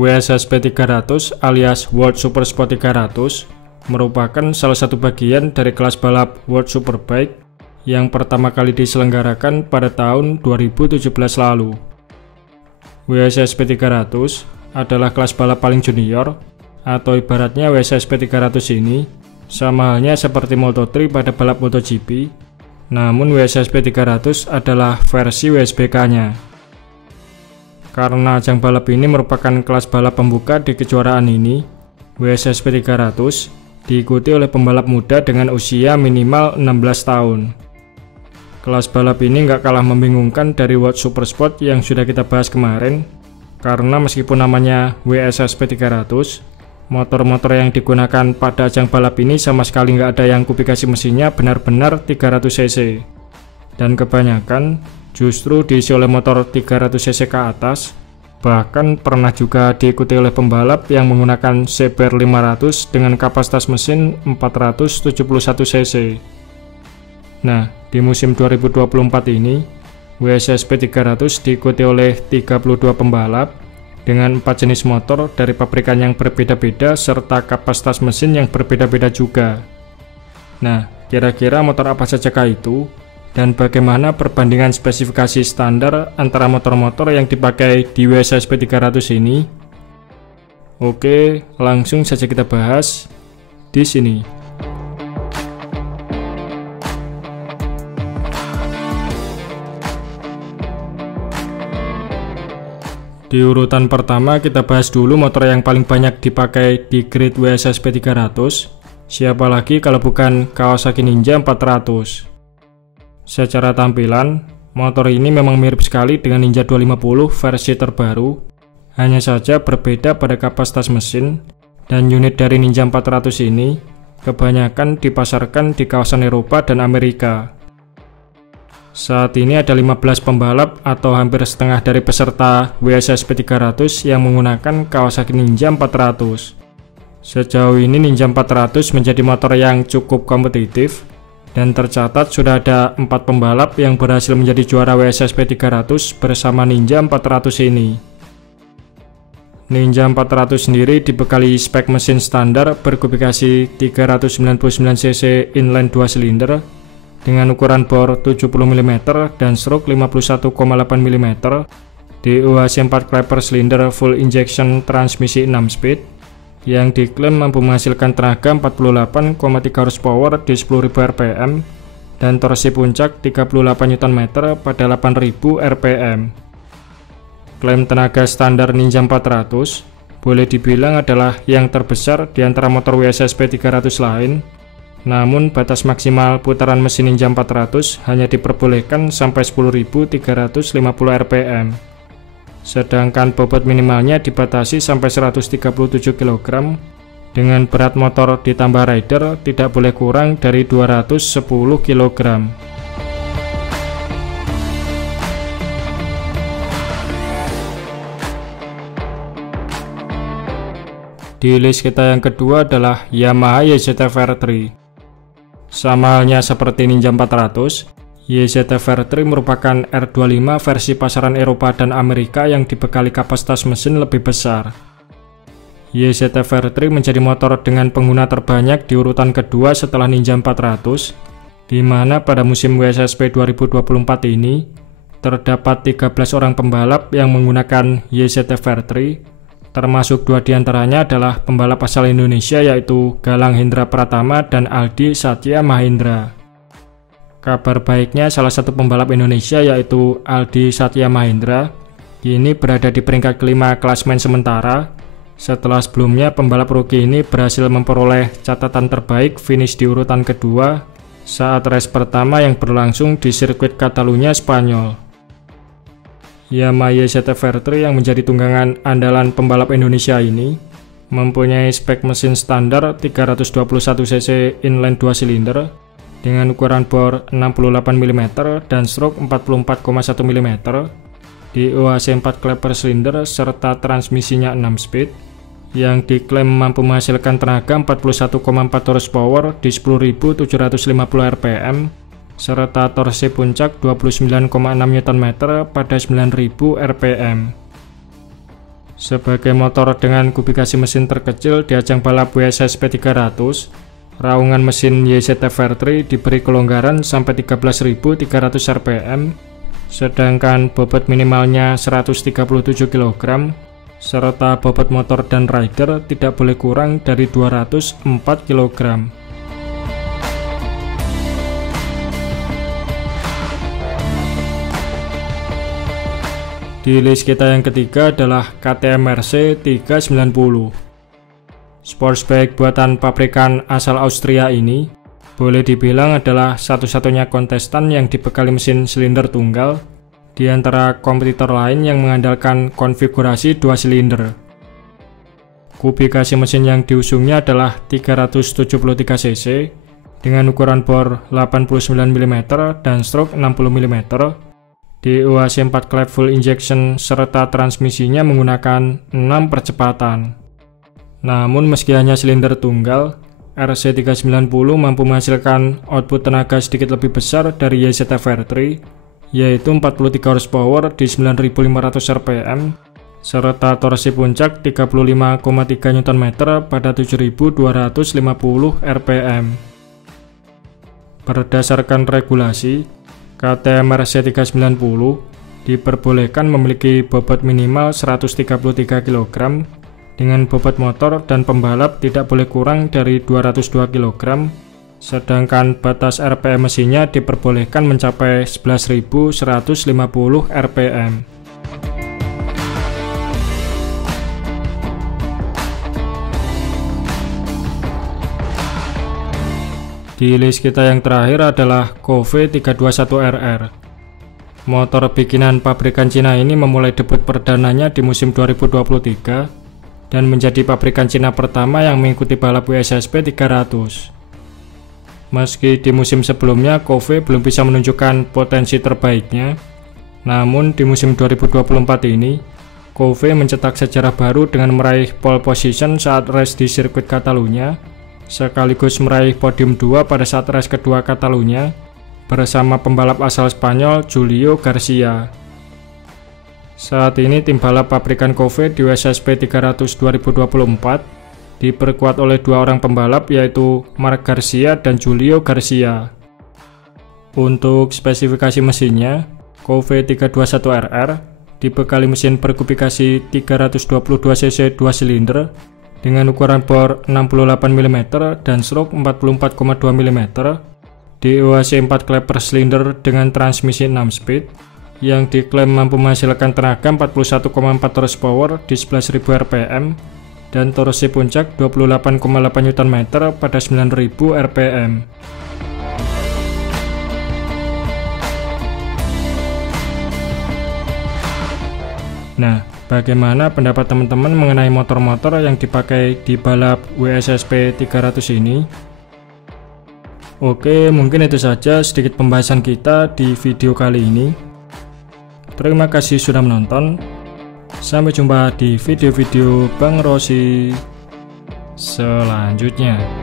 WSSP 300 alias World Supersport 300 merupakan salah satu bagian dari kelas balap World Superbike yang pertama kali diselenggarakan pada tahun 2017 lalu. WSSP 300 adalah kelas balap paling junior, atau ibaratnya WSSP 300 ini sama halnya seperti Moto3 pada balap MotoGP, namun WSSP 300 adalah versi WSBK-nya. Karena ajang balap ini merupakan kelas balap pembuka di kejuaraan ini, WSSP 300 diikuti oleh pembalap muda dengan usia minimal 16 tahun. Kelas balap ini nggak kalah membingungkan dari World Supersport yang sudah kita bahas kemarin, karena meskipun namanya WSSP 300, motor-motor yang digunakan pada ajang balap ini sama sekali nggak ada yang kualifikasi mesinnya benar-benar 300 cc. Dan kebanyakan justru diisi oleh motor 300 cc ke atas, bahkan pernah juga diikuti oleh pembalap yang menggunakan CBR 500 dengan kapasitas mesin 471 cc. Nah, di musim 2024 ini, WSSP 300 diikuti oleh 32 pembalap dengan 4 jenis motor dari pabrikan yang berbeda-beda serta kapasitas mesin yang berbeda-beda juga. Nah, kira-kira motor apa sajakah itu? Dan bagaimana perbandingan spesifikasi standar antara motor-motor yang dipakai di WSSP 300 ini? Oke, langsung saja kita bahas di sini. Di urutan pertama kita bahas dulu motor yang paling banyak dipakai di grid WSSP 300. Siapa lagi kalau bukan Kawasaki Ninja 400. Secara tampilan, motor ini memang mirip sekali dengan Ninja 250 versi terbaru, hanya saja berbeda pada kapasitas mesin, dan unit dari Ninja 400 ini kebanyakan dipasarkan di kawasan Eropa dan Amerika. Saat ini ada 15 pembalap atau hampir setengah dari peserta WSSP 300 yang menggunakan Kawasaki Ninja 400. Sejauh ini Ninja 400 menjadi motor yang cukup kompetitif, dan tercatat sudah ada 4 pembalap yang berhasil menjadi juara WSSP 300 bersama Ninja 400 ini. Ninja 400 sendiri dibekali spek mesin standar berkualifikasi 399 cc inline 2 silinder dengan ukuran bor 70 mm dan stroke 51,8 mm, DOHC 4 klepper silinder full injection transmisi 6 speed, yang diklaim mampu menghasilkan tenaga 48,3 horsepower di 10.000 rpm dan torsi puncak 38 Nm pada 8.000 rpm. Klaim tenaga standar Ninja 400 boleh dibilang adalah yang terbesar di antara motor WSSP 300 lain, namun batas maksimal putaran mesin Ninja 400 hanya diperbolehkan sampai 10.350 rpm. Sedangkan bobot minimalnya dibatasi sampai 137 kg, dengan berat motor ditambah rider tidak boleh kurang dari 210 kg. Di list kita yang kedua adalah Yamaha YZF-R3. Sama halnya seperti Ninja 400, YZF-R3 merupakan R25 versi pasaran Eropa dan Amerika yang dibekali kapasitas mesin lebih besar. YZF-R3 menjadi motor dengan pengguna terbanyak di urutan kedua setelah Ninja 400, di mana pada musim WSSP 2024 ini terdapat 13 orang pembalap yang menggunakan YZF-R3, termasuk 2 diantaranya adalah pembalap asal Indonesia yaitu Galang Hendra Pratama dan Aldi Satya Mahendra. Kabar baiknya, salah satu pembalap Indonesia yaitu Aldi Satya Mahendra kini berada di peringkat kelima klasmen sementara, setelah sebelumnya pembalap rookie ini berhasil memperoleh catatan terbaik finish di urutan kedua saat race pertama yang berlangsung di sirkuit Catalunya, Spanyol. Yamaha YZF-R3 yang menjadi tunggangan andalan pembalap Indonesia ini mempunyai spek mesin standar 321 cc inline 2 silinder dengan ukuran bor 68 mm dan stroke 44,1 mm, DOHC 4 klepper silinder serta transmisinya 6 speed, yang diklaim mampu menghasilkan tenaga 41,4 horsepower di 10.750 rpm serta torsi puncak 29,6 Nm pada 9.000 rpm. Sebagai motor dengan kubikasi mesin terkecil di ajang balap WSSP 300, raungan mesin YZF-R3 diberi kelonggaran sampai 13.300 rpm, sedangkan bobot minimalnya 137 kg, serta bobot motor dan rider tidak boleh kurang dari 204 kg. Di list kita yang ketiga adalah KTM RC 390. Sportsbike buatan pabrikan asal Austria ini boleh dibilang adalah satu-satunya kontestan yang dibekali mesin silinder tunggal di antara kompetitor lain yang mengandalkan konfigurasi 2 silinder. Kubikasi mesin yang diusungnya adalah 373 cc dengan ukuran bor 89 mm dan stroke 60 mm. DOHC 4 klep full injection serta transmisinya menggunakan 6 percepatan. Namun meski hanya silinder tunggal, RC390 mampu menghasilkan output tenaga sedikit lebih besar dari YZF-R3, yaitu 43 horsepower di 9.500 rpm, serta torsi puncak 35,3 Nm pada 7.250 rpm. Berdasarkan regulasi, KTM RC 390 diperbolehkan memiliki bobot minimal 133 kg dengan bobot motor dan pembalap tidak boleh kurang dari 202 kg, sedangkan batas RPM mesinnya diperbolehkan mencapai 11.150 rpm. Di list kita yang terakhir adalah Kove 321RR. Motor bikinan pabrikan Cina ini memulai debut perdananya di musim 2023 dan menjadi pabrikan Cina pertama yang mengikuti balap WSSP 300. Meski di musim sebelumnya Kove belum bisa menunjukkan potensi terbaiknya, namun di musim 2024 ini Kove mencetak sejarah baru dengan meraih pole position saat race di sirkuit Catalunya, sekaligus meraih podium 2 pada saat race kedua Catalunya bersama pembalap asal Spanyol Julio Garcia. Saat ini tim balap pabrikan Kove di WSSP 300 2024 diperkuat oleh 2 orang pembalap, yaitu Marc Garcia dan Julio Garcia. Untuk spesifikasi mesinnya, Kove 321RR dibekali mesin berkubikasi 322 cc 2 silinder dengan ukuran bor 68 mm dan stroke 44,2 mm, DOHC 4 klep per silinder dengan transmisi 6 speed, yang diklaim mampu menghasilkan tenaga 41,4 horsepower di 11.000 rpm, dan torsi puncak 28,8 Nm pada 9.000 rpm. Nah, bagaimana pendapat teman-teman mengenai motor-motor yang dipakai di balap WSSP 300 ini? Oke, mungkin itu saja sedikit pembahasan kita di video kali ini. Terima kasih sudah menonton. Sampai jumpa di video-video Bang Rossi selanjutnya.